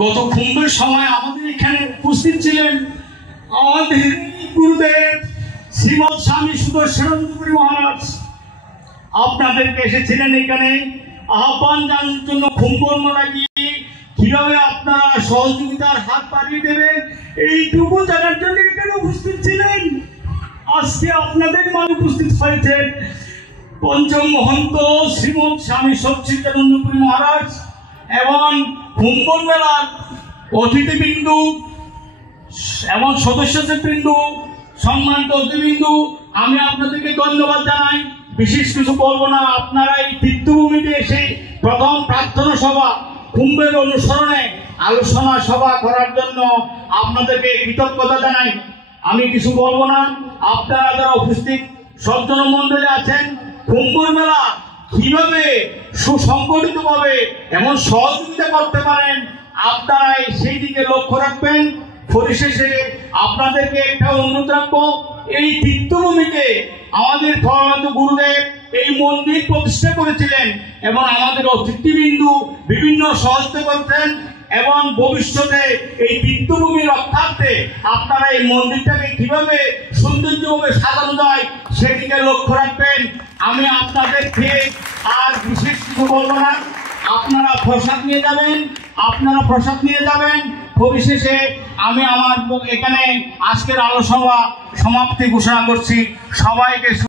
গত কুম্ভের সময় আমাদের এখানে উপস্থিত ছিলেন আমাদের গুরুদেব শ্রীমৎ স্বামী সুদর্শনপুরী মহারাজ। আপনাদেরকে এসেছিলেন এখানে আহ্বান জানানোর জন্য, কুম্ভকর্ম লাগিয়ে কিভাবে আপনারা সহযোগিতার হাত বাড়িয়ে দেবেন এইটুকু জানার জন্য এখানে উপস্থিত ছিলেন। আজকে আপনাদের মাঝে উপস্থিত হয়েছেন পঞ্চম মহন্ত শ্রীমৎ স্বামী সচ্চিদানন্দপুরী মহারাজ এবং কুম্ভ মেলার অতিথিবৃন্দু এবং সদস্যবৃন্দু, সম্মানিত অতিথিবৃন্দু, আমি আপনাদেরকে ধন্যবাদ জানাই। বিশেষ কিছু বলবো না। আপনারা এই তীর্থভূমিতে এসে প্রথম প্রার্থনা সভা কুম্ভের অনুসরণে আলোচনা সভা করার জন্য আপনাদেরকে কৃতজ্ঞতা জানাই। আমি কিছু বলবো না। আপনারা যারা উপস্থিত সজ্জন মন্ডলী আছেন, কুম্ভ মেলা কিভাবে সুসংগঠিতভাবে এমন সহযোগিতা করতে পারেন, আপনারা সেই দিকে লক্ষ্য রাখবেন। পরিশেষে আপনাদেরকে একটা অনুরোধ রাখবো, এই তীর্থভূমিতে আমাদের প্রয়াত গুরুদেব এই মন্দির প্রতিষ্ঠা করেছিলেন এবং আমাদের অতিথিবৃন্দু বিভিন্ন সহযোগিতা করতেন এবং ভবিষ্যতে এই তীর্থভূমি রক্ষার্থে আপনারা এই মন্দিরটাকে কিভাবে সৌন্দর্যভাবে সাজানো যায় সেদিকে লক্ষ্য রাখবেন। আমি আপনাদেরকে আর বিশেষ কিছু বলবো না। আপনারা প্রসাদ নিয়ে যাবেন। পরিশেষে আমি আমার এখানে আজকের আলোচনা সমাপ্তি ঘোষণা করছি। সবাইকে